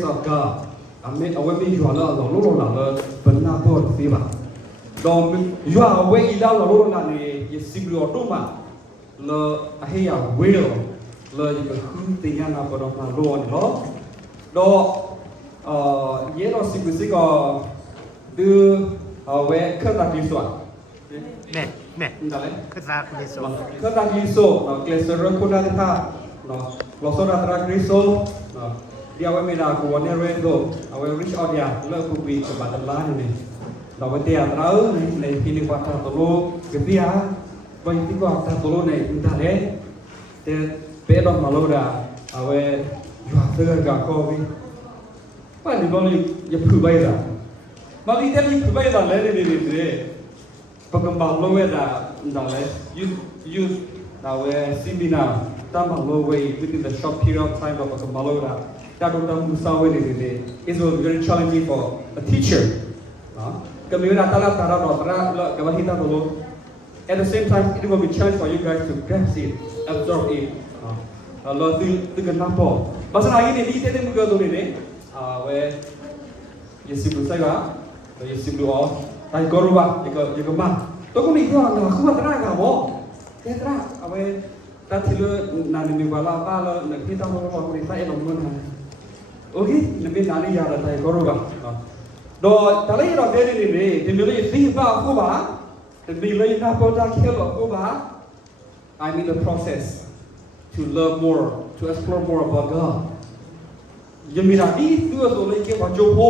of God. I mean, when you are not alone, but not both fever. Don't you are away down the road and you simply or do ma. Le here will le you can think yana but of my lord law. Do yellow simply go do where cut that you saw. nè cái ra cái số Cut that you saw, no, Glesser Kodata, no, Losora Griso, no. Dia awak mena aku warna red tu, awak reach out dia, le aku pergi ke Badalan ni. Lawan dia tahu ni pilih waktu tolu, ketia, bagi tiga waktu tolu ni entah le, dia pedok malu dah, awak jual tergak kau ni. Apa ni balik ya perubah dah, balik dia ni perubah dah le ni. Pengembang lower dah, entah le, you, awak seminar, tambah lower within the short period of time of pengembang lower. That is very challenging for a teacher. At the same time, it will be challenging for you guys to grasp it, absorb it. Bahasa lagi ni dia muka tu ni, where Yesus saya, Yesus doa, tapi korban, jika mah, tu kau ni kau nak aku terang kamu, dia terang, awak tak tilu nanti ni bala bala, nak kita mau orang ni saya nak mana. Okay, lebih nari ya ada koruga. Do, tadiเราเดินนี่ถึงเลยสิบ้าคู่บ้าถึงเลยนับว่าเที่ยวคู่บ้า I mean the process to learn more, to explore more about God. ยังมีอะไรตัวตัวเลยเกี่ยวกับโจโพ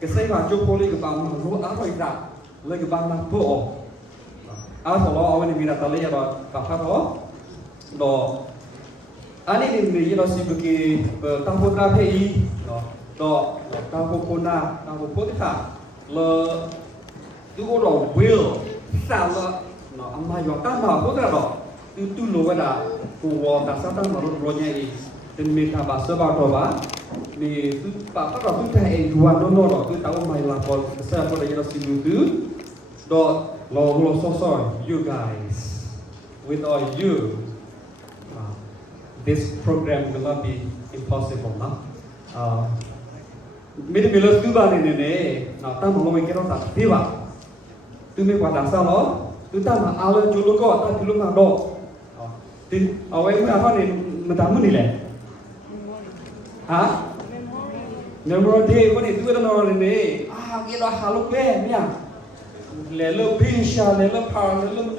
ก็ใช่ว่าโจโพเลยกับบางรู้อะไรต่างเลยกับบางนักผู้ออกเอาสองล้อเอาไว้ในมีนาตาลีเรากับพระพ่อdo ani niเราสิบกีตั้งพุทธาเพย์เนาะต่อตั้งพุทธนาตั้งพุทธะเลยดูเรา will สาวละเนาะอันมาอยู่ตั้งมาพุทธะเนาะดูรู้ว่าด่ากูว่าด่าสัตว์ตั้งมารู้รู้ยังไงเป็นมีทางบาสบาตัวบ้ามีคือป่าถ้าเราคือแค่ดวนโน่นเนาะคือตั้งมาละพอเสียพอได้เราสิดูดูdoเราso you guys with all you this program will not be impossible, no? Many millers do that in a now, time alone get on that diva. To me, what I saw, to time, I'll let you look out, that you look at all. Did away we are in Madame Munile? Huh? Never day when it do it on a day. Ah, get a hollow bed, yeah. Little pisha, little power, little.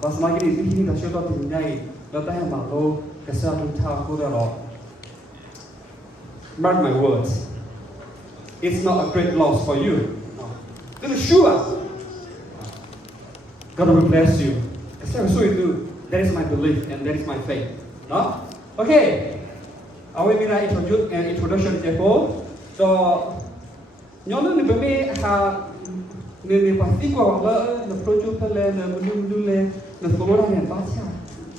But my is thinking that showed up in the night. Mark my words. It's not a great loss for you. No. It's sure. God will bless you. That is my belief and that is my faith. No? Okay. I will introduce an introduction table. So, you know, the pasti kau awak the project plan, the module, the sekolah yang baca.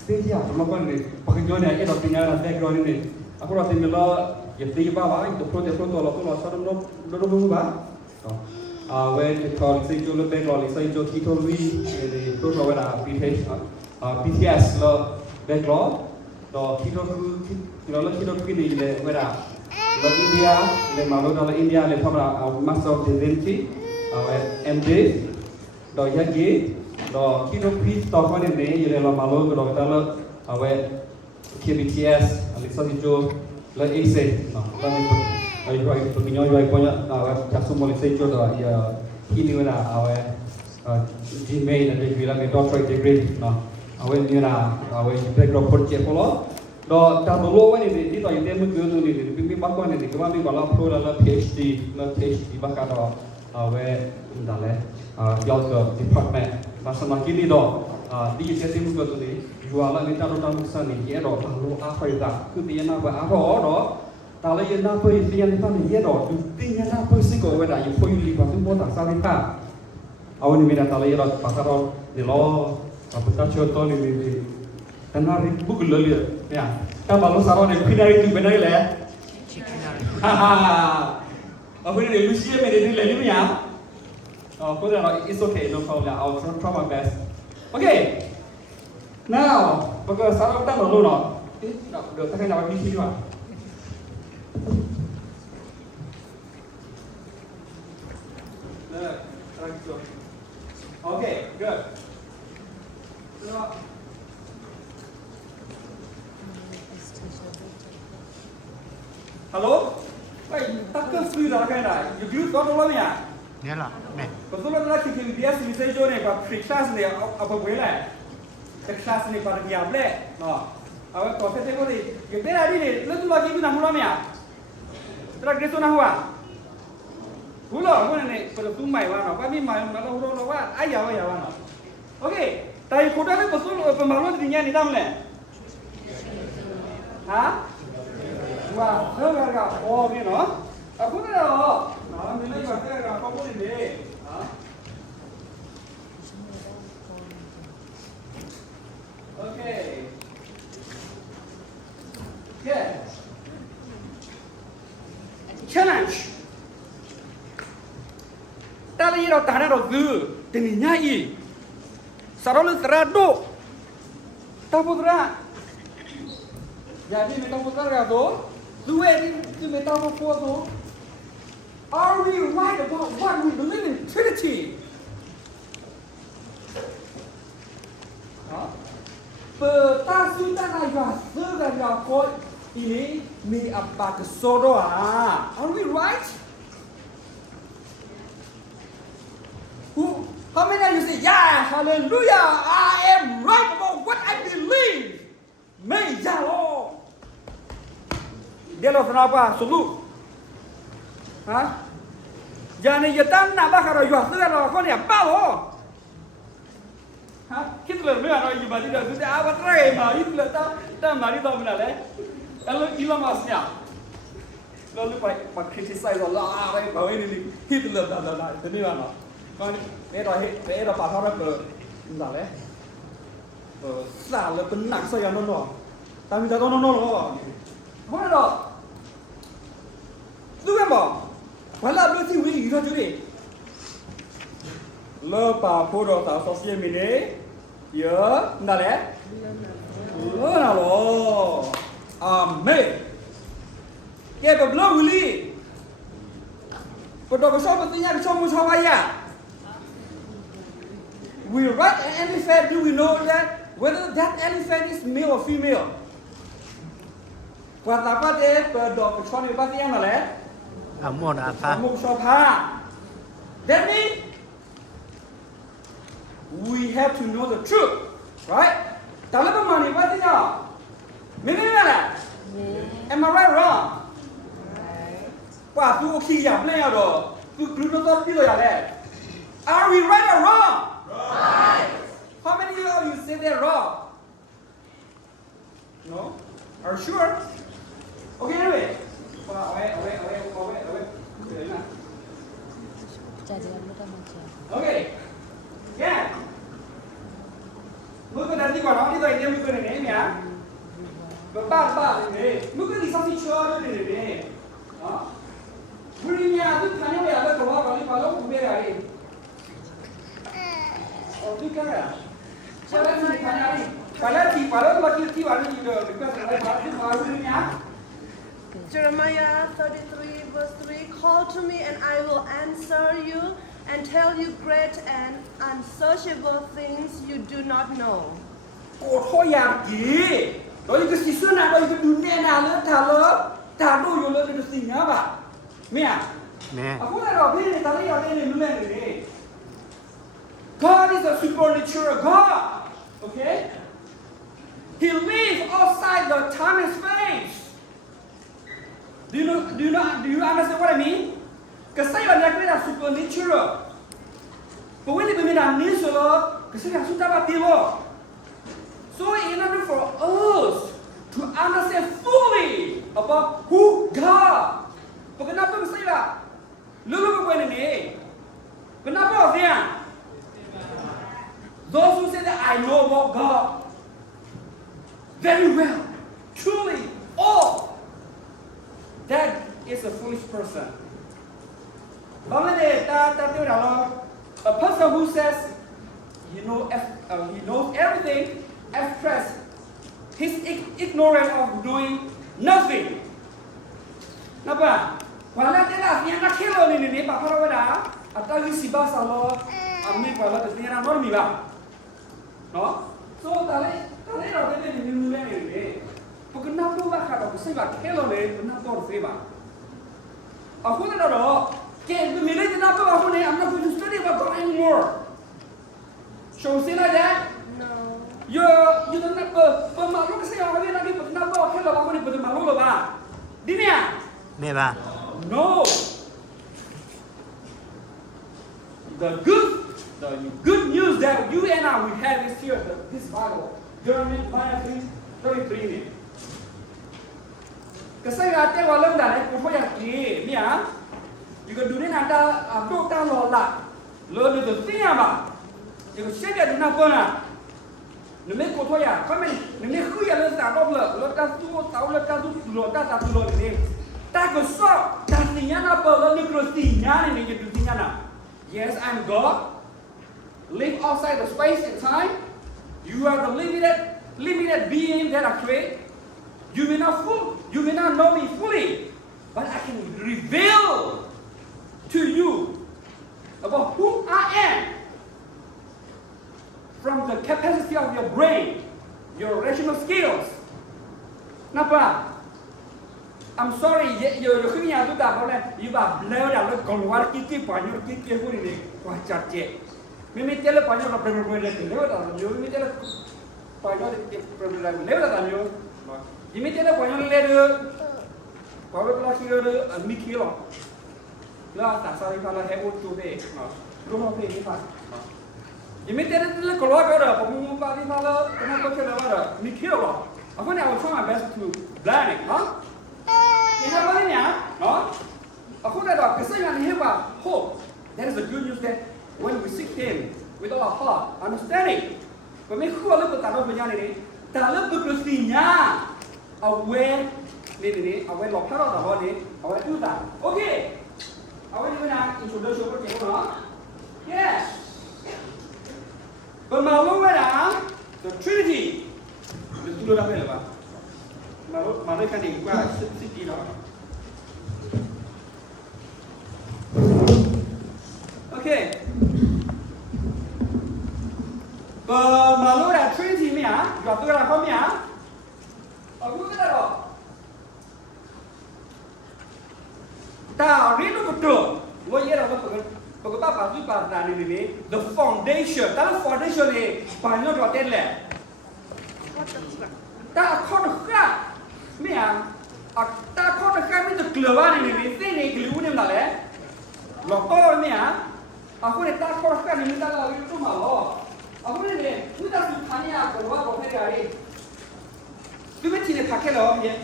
Sejak melakukan ni, pekerjaan yang kita tinggal background ini, aku rasa ni lah, ya tiga bawa, itu project lah, sorang dulu bah. When you call it jual background, saya jual kita lui, ini tu orang ada BTS lah background, so kita pilih le, ada le India, le malu dalam India, le pada Master of Divinity, MD, do lagi. Do kita pilih tokoh ini, jadiเราmalu kalau kita le, KBTS, Alexa itu le AC, kami pergi punya, kasus Malaysia itu dah ya ini mana, Gmail dan juga le doctorate degree, ni mana, background project pula. Do dah dulu ini di tahu yang mungkin tu ni, bimbing bakuan ini, kami kalau pro le PhD bahkan dah le, jual ke department. Masa kini do, di sesi muka tu ni, jualan ni taruh dalam sana ni, dia do, lalu apa itu? Kemudian apa do, kalau yang apa itu yang kita ni, dia do, kemudian apa sih kau ada, yang kau yuli pasal kau tak sahaja tak. Awak ni bila kalau yang pasar ni lo, apa tak contoh ni, tanah ribu gula dia, ya. Kita baru sarau ni, kita itu benar le. Haha, apa ni Lucia ni le ni ya? It's okay, no problem. I'll try my best. Okay. Now, because sarap tahu dulu no. Được, tak kena nak pergi sini hello ไอ้ตักเกอร์สตรีทอะไรกันได้ยูกิวตัวตัวเนี่ย เนี่ยเหรอเนี่ย ก็ตัวเราคิดว่า BS มิเซจเนี่ยแบบฟรีคลาสเนี่ยเอาไปไว้แหละแต่คลาสเนี่ยแบบยาวเลยเนาะเอาไว้ต่อเสร็จก็ได้ยังเป็นอะไรเนี่ยแล้วตัวเราคิดว่าน้ำมันเนี่ยตัวเกรซนะหัวหัวเราเนี่ยเปิดตุ้มใหม่ว่าเนาะว่ามีใหม่มาเราเราว่าไอ้ยาวว่าเนาะโอเคแต่คนนั้นก็สู้เป็นมาลุ้นที่เนี่ยนี่ทำเลยฮะว่าเฮ้ยกันโอ้เนี่ยเนาะအခုတော့နော်မင်းလည်းပြောတဲ့ကောင်ပုံနေလေနော် Okay yeah challenge တာလီတော့တာရတော့သူတင်ညာဤစရောလစရာဒိုတပုဒရာယာဒီမေတပုဒရာတော့သူရဲ့ဒီမေတပုဖို့တော့Are we right about what we believe in Trinity? Pertasutan ayah segala kau ini ni apa kesodoa? Are we right? Who? How many of you say, yeah, hallelujah, I am right about what I believe? May ya Lord. Dia lo kenapa? Suluh. Hah? Jangan jatah nak bakar ayuh, segala kau ni apa lo? Hah? Kita lebih ada ayuh badi dah, kita awak terakhir mah, itu lah tak mari tahu mana le? Kalau ilam asnya, lalu pak criticize Allah, apa bawa ini, itu lah dah, itu ni mana? Kau ni, era pasal apa? Entah le. Salah benar saya nono, tapi tak nono lo. Mana lo? Tu kan bo? Walau lu sih wih gitu jadi. Lepas foto tak sosial media, ya, enggak le? Enggak lo. Amin. Kita belum beli. Foto besar pentingnya kesomong sama ya. We ride an elephant. Do we know that whether that elephant is male or female? Buat apa deh? Pedok kecuali pasti yang mana le? Amor apa? Amor sopa. That means we have to know the truth, right? Kalau bagaimana pasti ya? Mana? Am I right or wrong? Wah, tu okey ya, mana ya do? Tu belum tahu pilih ya le. Are we right or wrong? Right. How many of you say they're wrong? No? Are you sure? Okay, anyway. Okay. Yeah. Mungkin nanti kalau nanti tu ini mungkin ini ya. Bapak ini, mungkin di sini cuma ada ini. Berinya tu tanya dia ada kalau kubur hari. Oh, tu kan ya. Kalau sini tanya ni. Kalau lagi baru juga dekat baru ini ya. Jeremiah 33 verse 3, call to me and I will answer you and tell you great and unsearchable things you do not know. โอ้โหอยากกี่เราอยู่ที่สุดนะเราอยู่ดูเนี่ยนะเลิศทาเลิศทาดูอยู่เลิศดูสิ่งนี้ป่ะเมีย เนี่ย အခုလည်းพี่เนี่ยตอนนี้เราเนี่ยรู้เรื่องนี้ God is a supernatural God, okay? He lives outside the time and space. Do you understand what I mean? Kasi yung nagkita supernatural. But when you mean natural, kasi yung sudah mati lo. So in order for us to understand fully about who God, kenapa bisa ya? Lalu bukan ini. Kenapa dia? Those who say that I know about God very well, truly, all. That is a foolish person. A person who says he knows everything, express his ignorance of doing nothing. Napa? Wala tela yang nak kilo ni Pak Parawada atau isi bahasa lo ambil kalau ternyata normi bah. No? So tali orang ni ni. kena bawa kalau saya kelo le kena bawa saya. Aku ni dah ke milih kena bawa aku ni I'm not going to study about God anymore. So say like that. No. You don't nak pemalu ke saya orang ni lagi kena bawa kelo aku ni pemalu lah ba. Di ni ah? နေပါ No. The good news that you and I we have is here, this Bible. Jeremiah 33 ni. Kasi ate walang dah aku pun yang ni ah. Juga dunia nada tu tak lola. Lalu tu tiada apa. Juga siapa tu nak pun ah. Nemi kau tu ya. Kami nemi kuya le tak doble. Lalu tak tu tahu le tak tu lalu tak tu lalu ni. Tak kosong. Tak tiada apa. Lalu terus tiada ni jadi tiada na. Yes, I'm God. Live outside the space and time. You are the limited being that I create. You may not know me fully, but I can reveal to you about who I am from the capacity of your brain, your rational skills. Napa? I'm sorry, you kini yang tu tak boleh. You bah belajar lalu keluar kiki banyak kiki pun ini wajar je. Mimi tele banyak apa problem lagi lewat dah. Mimi tele banyak problem lagi lewat dah. Mimi tele banyak lewat. Kalau kelas kira mikir lah. Lah tak sahaja kalau heboh tu deh. Rumah deh ni pak. Mimi tele keluar kira. Pemumpa ni kalau kenapa kira ada mikir lah. Aku ni I will try my best to plan it, huh? Kita boleh ni, no? Aku dah tahu kesenangan ni apa? Hope. That is the good news that when we seek Him with all our heart, understanding. Kami kuat lepas tahu punya ni, tak lepas bersedia. Aware ni, aware lokal atau apa ni? Aware tu tak? Okay. Aware ni mana? Introduction apa kita nak? Yes. Pemalu mana? The Trinity. Itu dah apa lepas? Malu kan ni, gua sedih lah. Okay. Malu dah Trinity ni ah, jua tu lah kau ni ah. Aku kata dah. Tahu ni tu betul. Gua ia dah betul apa tu pada ni. The foundation, tapi foundation ni banyak dua lah. Tak kau nak. Miang, tak kau nak kami tu keluar ni, ni keluar ni mana le? Lokal ni aku ni tak kau nak kami minta lagi tu malu. Aku ni kita tu tanya keluar boleh gari. Tu macam ni pakai lah ni.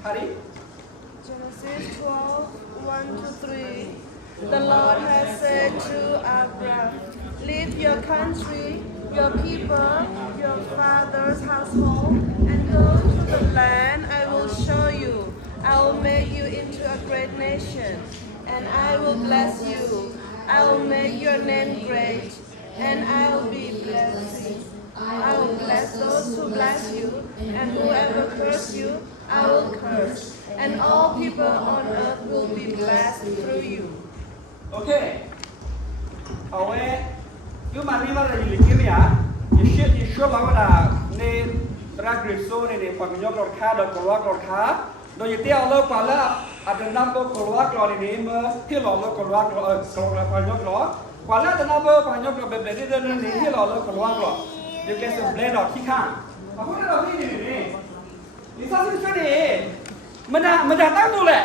Hari? Genesis 12:1-3. The Lord has said to Abraham, leave your country, your people, your father's household, and go to the land I will show you. I will make you into a great nation, and I will bless you. I will make your name great, and I will be blessing. I will bless those who bless you, and whoever curse you, I will curse. And all people on earth will be blessed through you. Okay. Awak, tu mana mana yang lagi ni ah? Yeshua bawa dah ni ragriso ni panggilan korka dan keluar korka. Do itu Allah pala ada nama keluar keluar ini hilang Allah keluar panggilan keluar. Pala ada nama panggilan keluar berbeda dengan ini hilang Allah keluar. You can say blend or kikan. Aku dah tahu ni. Ini satu ni. Mana tahu tu le?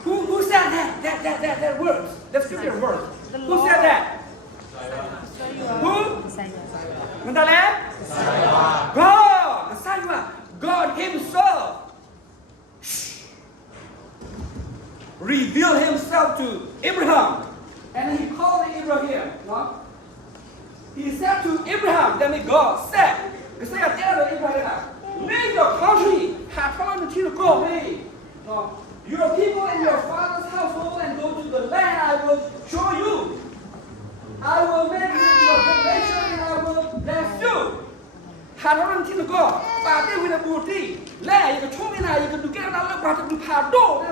Who said that word? That scripture word. Who said that? Who? Mana le? God. God Himself revealed Himself to Abraham, and He called Abraham. No? He said to Abraham, that means God said, He said to Abraham, leave your country, have found the to go away. No? Your people and your father's household and go to the land I will show you. I will make you into a great nation and I will bless you. Had orang to go, but with a booty. Lay, you can show me now, you can get another part of the pardon.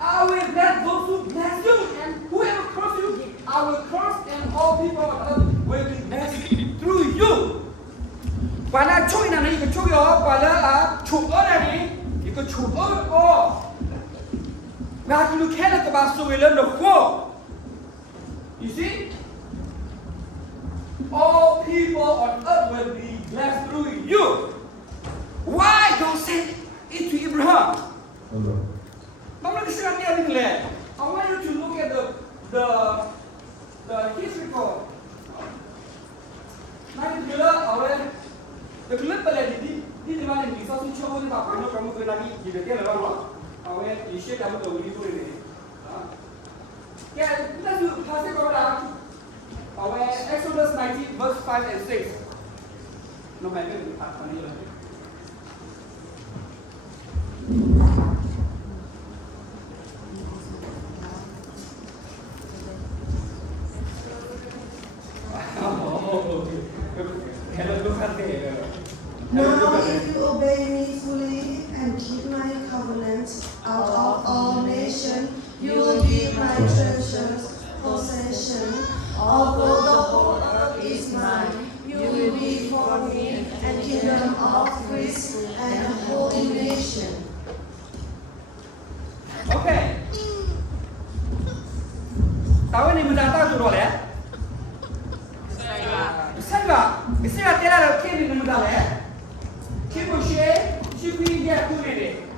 I will bless those who bless you, and whoever curse you, I will curse, and all people on earth will be blessed through you ปานาช่วยนั่นนี่ก็ช่วยอ๋อปาละช่วยอ๋อนั่นนี่ก็ช่วยอ๋อมาดูแค่ละก็บาสุเวลนโค you see all people on earth will be blessed through you why God said it to Abraham ต้องมาดูสิ่งนี้นี่แหละ I want you to look at the historical นั่นคือเอาเลย the clip อะไรที่ที่มาในมิสซิสซิปปีที่ผ่านมาเราเคยนั่งที่เดียวกันแล้วเนาะเอาเลยอีเชียดำตัวนี้ตัวนี้แกนั่นคือภาษาของเราเอาเลย Exodus 19 verse 5 and 6น้องแม่ไม่รู้อันนี้เลย Now if you obey me fully and keep my covenant out of all nations, you will be my treasures, possession. Although the whole earth is mine, you will be for me a kingdom of priests and a holy nation. Okay. Tahu ni mudah tahu tu boleh? Saya tiada ada kini mudah le. Kipu share, kipu dia tu ni.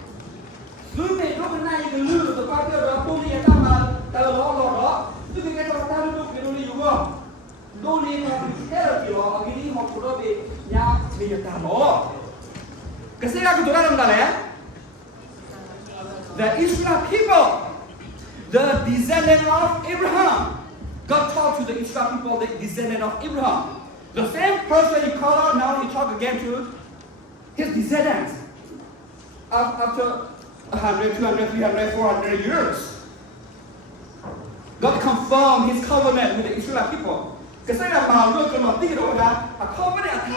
Lu ni kau kena yang lu tu kau tu dah pun dia tak mal, tak lo. Tu kita kalau tahu tu kita ni juga. Do ni kau kita kilo, agini mau pura be ya be tak lo. Kesini aku tu dah mudah le. The Israel people, the descendant of Abraham. God talked to the Israel people, the descendant of Abraham. The same person he called out, now he talked again to his descendants. After 100, 200, 300, 400 years. God confirmed his covenant with the Israel people. Because they are about to look at a covenant at the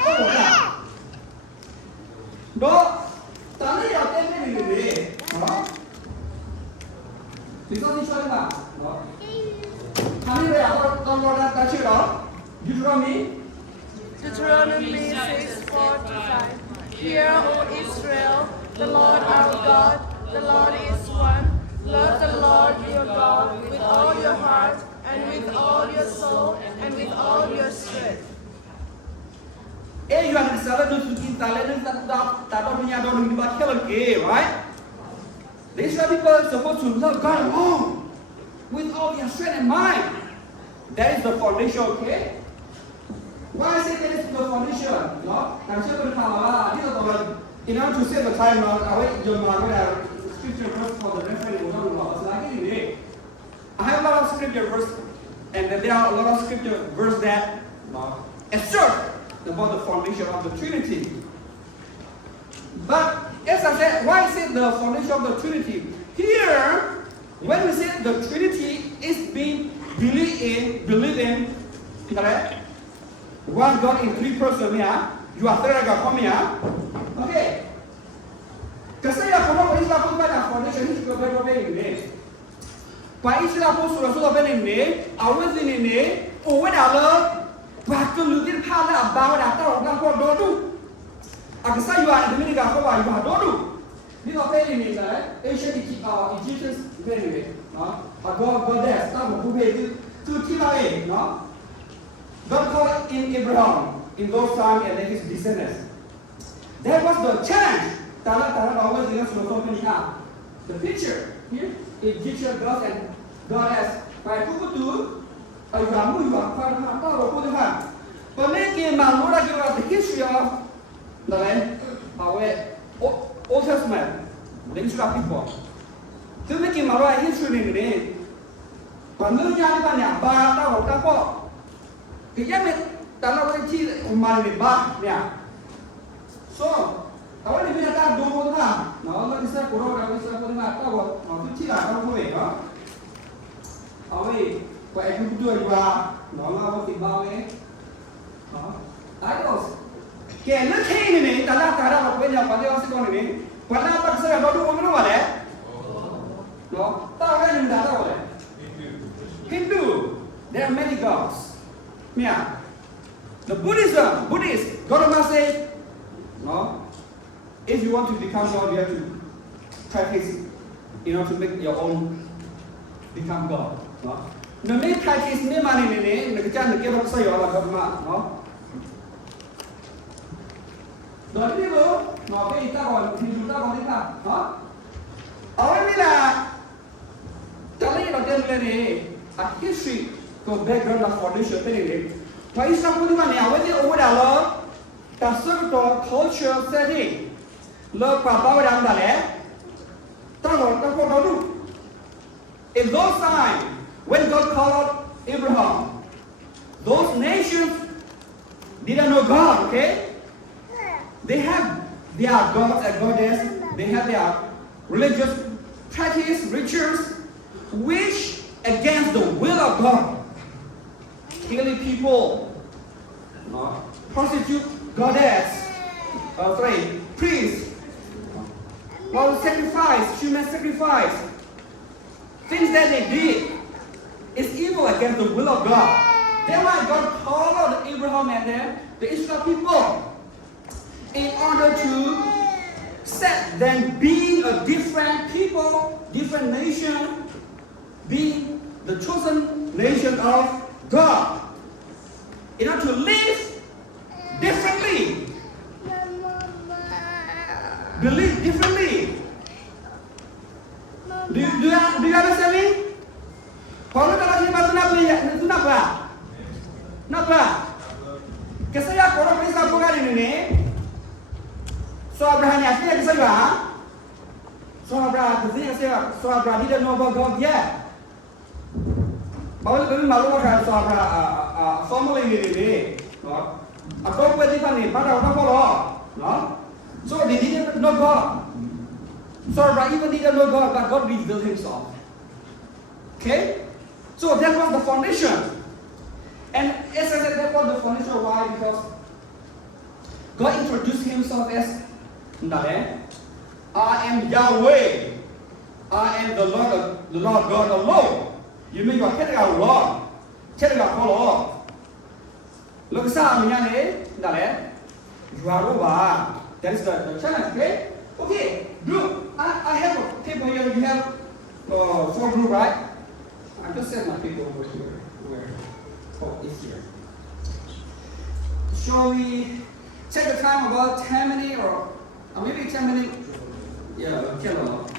đó ta lấy đầu tiên cái gì đó thì sao đi chơi mà đó thằng bây giờ con ta chơi đó Deuteronomy 6:45. Hear, O Israel, the Lord our God, the Lord is one. Love the Lord your God with all your heart and with all your soul and with all your strength. you are the to kita lain tak punya dong di bawah kelengke, right? The Israel people are supposed to love God alone with all their strength and mind. That is the foundation, okay? Why I say that is the foundation? No, I'm sure you're going to in order to save the time, I wait your mother scripture verse for the reference. I have a lot of scripture verse, and there are a lot of scripture verse that assert about the formation of the Trinity. But as I said, why is it the formation of the Trinity? Here, when we say the Trinity is being believed in, correct? One God in three persons, yeah? You are third God from here. Okay. Kasi ako Islam pun pada foundation ini juga berbeda ini. Pada Islam pun sudah berbeda ini, awal ini, awal adalah bahkan lutir pala bawa data orang kau dodu. Agar saya yang demi negara kau yang dodu. Ni apa ini kan? Ancient Egyptians ini, goddess, tahu bukan itu kita ini, no? God called in Abraham in those times and then his descendants. That was the challenge. Tara always dengan sudah menikah. The picture here, Egyptian gods and goddess. Baik itu ayahmu juga karena tahu apa dengan. Pemikir malu lagi orang the history of the land, Old Testament, the Israel people. Pemikir malu history ini. Penuhnya ni banyak, tahu tak apa. Kita tanah orang Cina umat ni bah ni. So, awak ni bila tak dua orang, orang bisa kurang, orang bisa kurang tahu, orang Cina tahu boleh, awak kau ikut dua juga, orang awak tiba awak, idols. Kena kini ni, tanah awak punya pada orang sekolah ni, pada apa saya baru orang mana ada? No, tahu kan yang tahu ada? Hindu, there are many gods. Mia, God must say, no, if you want to become God, you have to practice in order to make your own become God. No? No, me practice me money ne, ne kecam ne kira saya lah God mak, no. Dari ni lo, no, kita kawan, kita kawan kita, no. Awak ni lah, kaliเราเดินเลยนี่ a history ก็ background และ foundation เป็นยังไงพออิสลามพูดว่าเนี่ยเอาไว้ที่โอ้ดาล้อแต่ซึ่งตัว culture setting เลิกปรับเปลี่ยนได้แล้วตั้งพวกเราดู in those times when God called out Abraham those nations didn't know God okay they have their gods and goddess they have their religious practice rituals which against the will of God killing people prostitute goddess priests sacrifice human sacrifice things that they did is evil against the will of God that's why God called out Abraham and them the Israel people in order to set them being a different people different nation being the chosen nation of God in order to live differently believe differently do you understand me? Kalau kalau kita nak beli itu nak apa? Kesaya korang bisa bukan ini so Abraham ni asli kesaya so Abraham didn't know about God yet Bawal kami malu kan soal formula ini, no. Aku pun tidak ni, pada orang follow, no. So they didn't know God. So Abraham even didn't know God, but God revealed Himself. Okay, so that was the foundation. And as I said, that was the foundation. Why? Because God introduced Himself as, I am Yahweh. I am the Lord God alone. You mean what? Kita kau law, kita kau law. Lalu saya menyanyi, dah juara bah. That is the challenge, okay? Okay, group. I have a table here. You have 4 group, right? I just send my people over here. Where? Oh, it's here. Shall we take the time about 10 minutes or maybe 10 minutes? Yeah, kill a lot.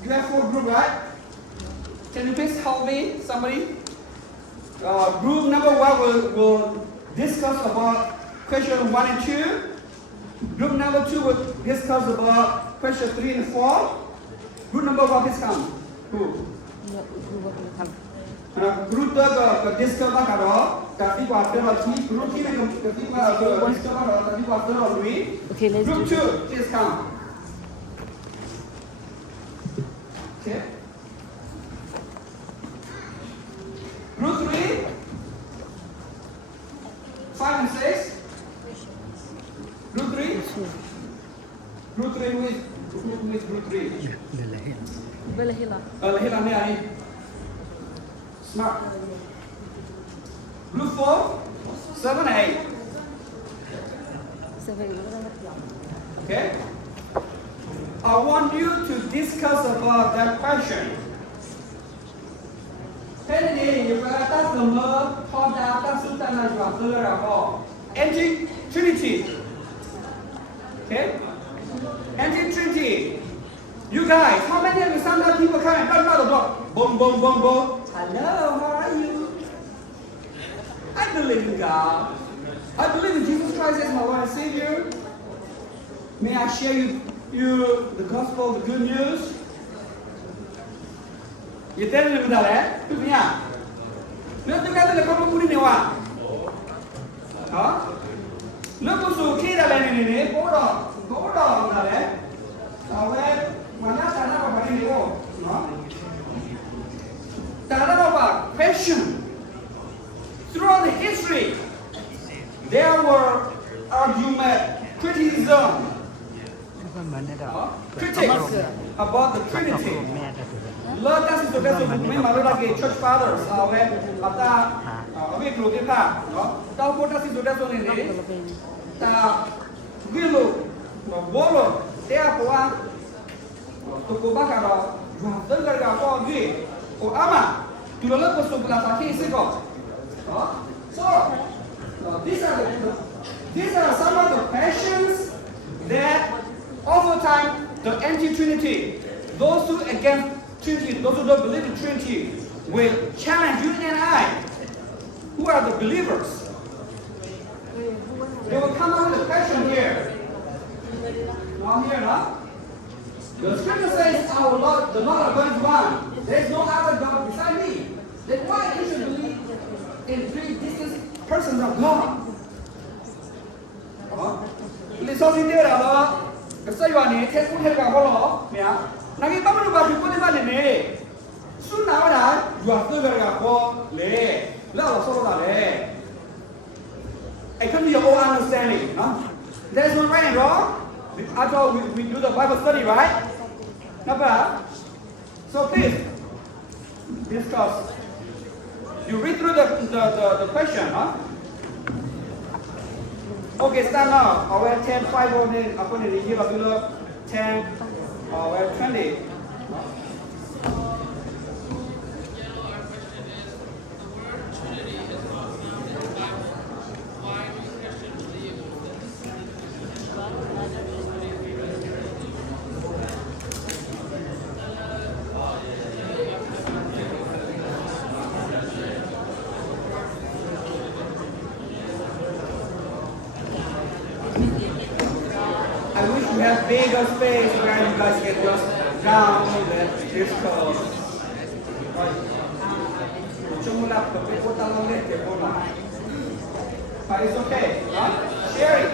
You have 4 group, right? Can you please help me, somebody? Group number 1 will discuss about question 1 and 2. Group number 2 will discuss about question 3 and 4. Group number 1 please come. Who? Group 2 will discuss about tapi after all, group 3 will discuss about tapi after all, Okay, let's Group do 2 please come. Okay. Group 3, 5 and 6. Group 3. Group 3 who is group 3? Belahila. Lahila ni ani. Smart. Group 4, 7 and 8. Okay. I want you to discuss about that question. Thế này chúng ta tác dụng mơ con đã tác dụng ta là vào tư là họ Anti Trinity. Okay? Anti Trinity. You guys, how many of you sometimes people come and bang out the door? Boom, boom, boom, boom. Hello, how are you? I believe in God. I believe in Jesus Christ as my Lord and Savior. May I share you the gospel, the good news? You tell them that, eh? Yeah. Look at the couple putting it on. Huh? Look who's okay that any go on, that, eh? When that's another one, no? Another question. Throughout the history, there were argument, criticism, critics about the Trinity. Lỡ các sự việc của mình mà lỡ là cái church fathers, အမေကလိုတိဖာနော်တောက်ပေါ်တက်စီတို့တက်ဆိုနေလေတာဝီလိုဘောလိုတဲ့ပွားတူကိုဘာကတော့ဘာတော့ကတော့ကြီးဟိုအမသူလည်းပတ်စုံပလာပါခေးစကောနော် so these are some of the passions that oftentimes the anti-Trinity, those who against Trinity, those who don't believe in Trinity, will challenge you and I, who are the believers. They will come up with a question here. Now here, no? The scripture says, our Lord, the Lord of God is one. There is no other God beside me. Then why you should believe in three distinct persons of God? Resources there are. 所以话呢，天空天高好咯，咩啊？那个爸爸就把苹果的买来呢，孙拿回来，越ซื้越高嘞，แล้วเรา说到嘞，I come to your own understanding, no? There's no right and wrong. After we do the Bible study, right? Napa? So please discuss. You read through the question, huh? Okay, start now. Our 10, 5 on it, upon it, here, 10, our 20. I wish we have bigger space where you guys can just down and discuss. But it's okay, huh? Share it.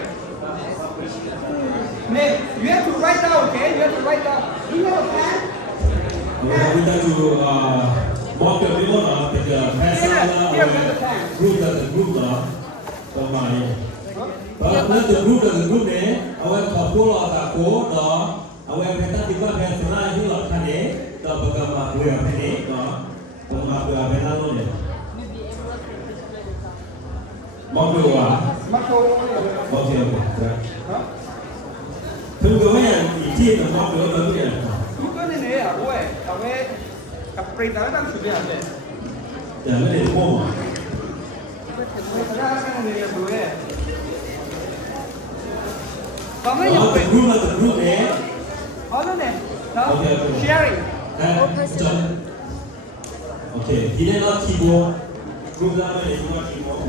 You have to write down, okay? You have to write down. Do you have a pen? Kita tu mock the people lah, kita group lah, pemain. Kalau the group ni, awak kapul atau kapul dah, awak kita tiba tiba ni lah kan ni, dah bergama dua ni, dah bergama dua benar ni. Mock dua. Okay. Tunggu yang ini mock dua baru ni. Bukan ini ya, awak perintah kan sudah ada. Jangan lupa. Perintah kan ini ya dua. Kamu Oh, yang the group ni. Oh, ni. Okay. Sharing. Okay. Ini adalah keyboard. Group nama ni adalah keyboard.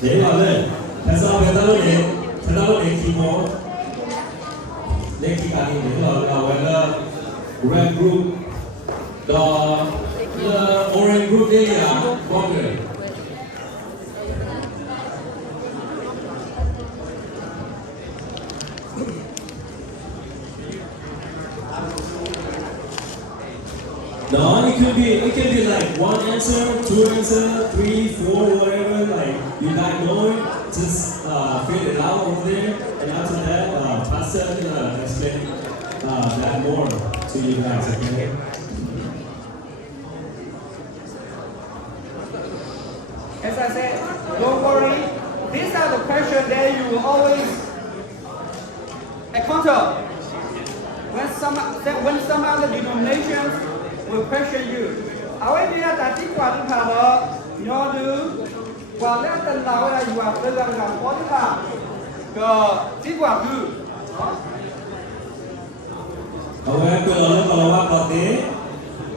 Jadi mana? Pasal kita ni keyboard. Lagi kali ni awak red group, the orange group ni ya, boleh. No, it can be like one answer, two answer, 3, 4, whatever. Like you guys know it, just fill it out over there, and after that, Pastor will explain that more to you guys. Okay. As I said, don't worry. These are the questions that you will always encounter when some other denominations will question you. Awak dia tadi kuat kalau nyodu, kalau tenang lah you are dengan kuat ke jiwa tu. Awak kalau awak kata,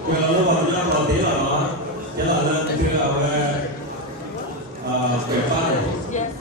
kalau awak nak kata lah, jangan kita awak prepare. Yes.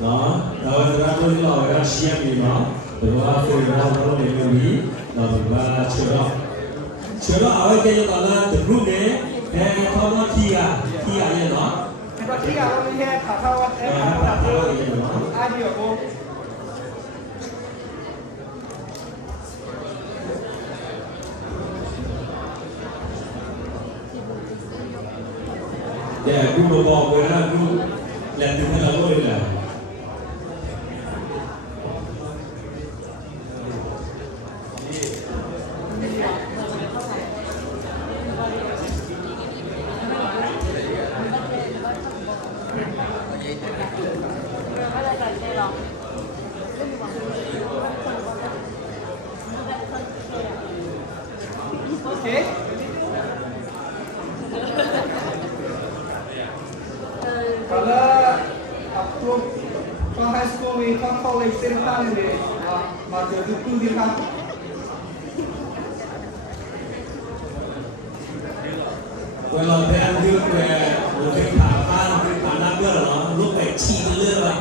Đó, rồi tôi là xem gì mà, rồi tôi nó để người rồi chưa đó ở đây cho là the group này, không có kia gì đó. Aquí ahora me dije, pasaba, adiós. Yeah, group of người đó group là từ thế là lôi là Okay. Kalau aku from high school we come college same time deh, macam itu di kan. quay lại theo như về một cái khả năng nữa là nó lúc phải chi lương vậy.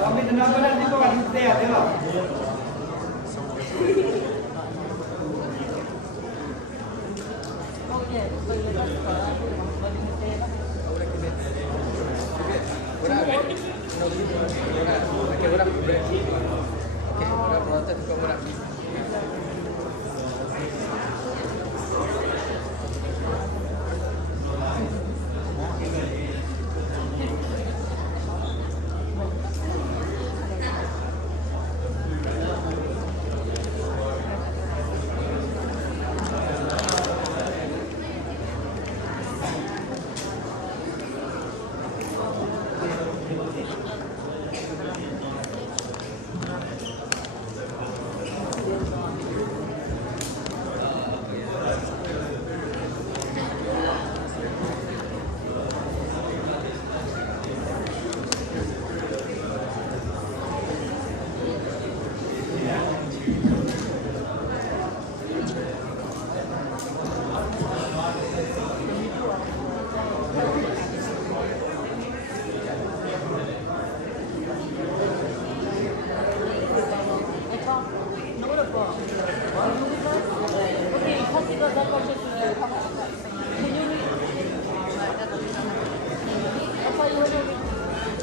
Kami kenapa nanti kau akan sehat ya lah?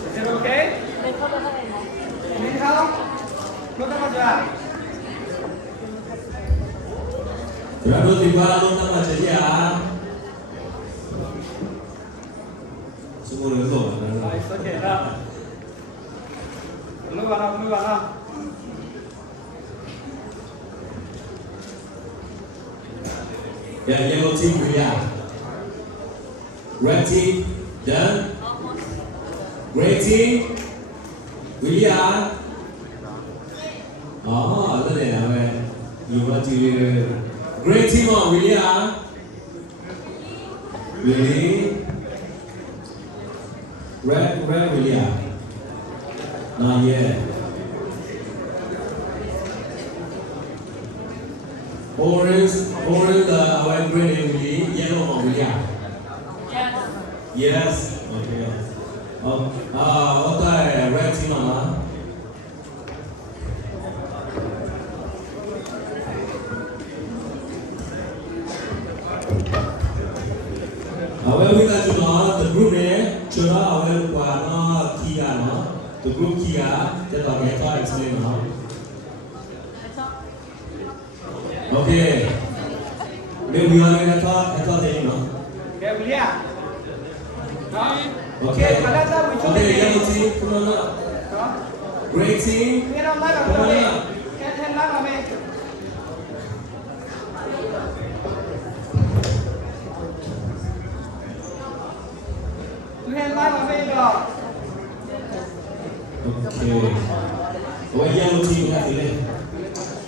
Is it okay? Ni hao? Kau tak macam? Berapa tiba lo tak baca dia? Semua itu. It's okay dah. Lu mana? Yeah, yellow team William. Red team Dan. Gray team William. Oh, đó này là về. You want to Gray team on William. Willie. Red William. Not yet. Orange our green and Willie. Yellow on William. Yes. Okay. What the red team on? the group kia จะต่อแกก็ explain เนาะโอเคเดี๋ยวมีอะไรนะทอดให้ทอดเองเนาะ Gabriel. Đó. Ok, Okay. mà đã ra buổi trưa Okay, thì yellow team, come on up. đó. Green team, Nghe đâu lát come vào on đây. up. Thêm lát vào đây. Thêm lát vào đây rồi. Okay. Well, yellow team have to live.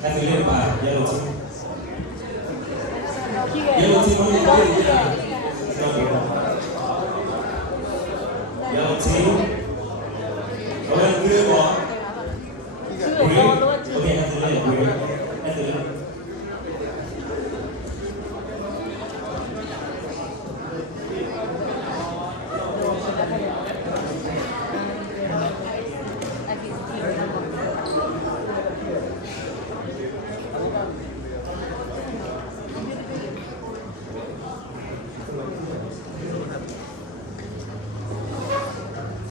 Have to live by yellow team. Yellow team, what do you think?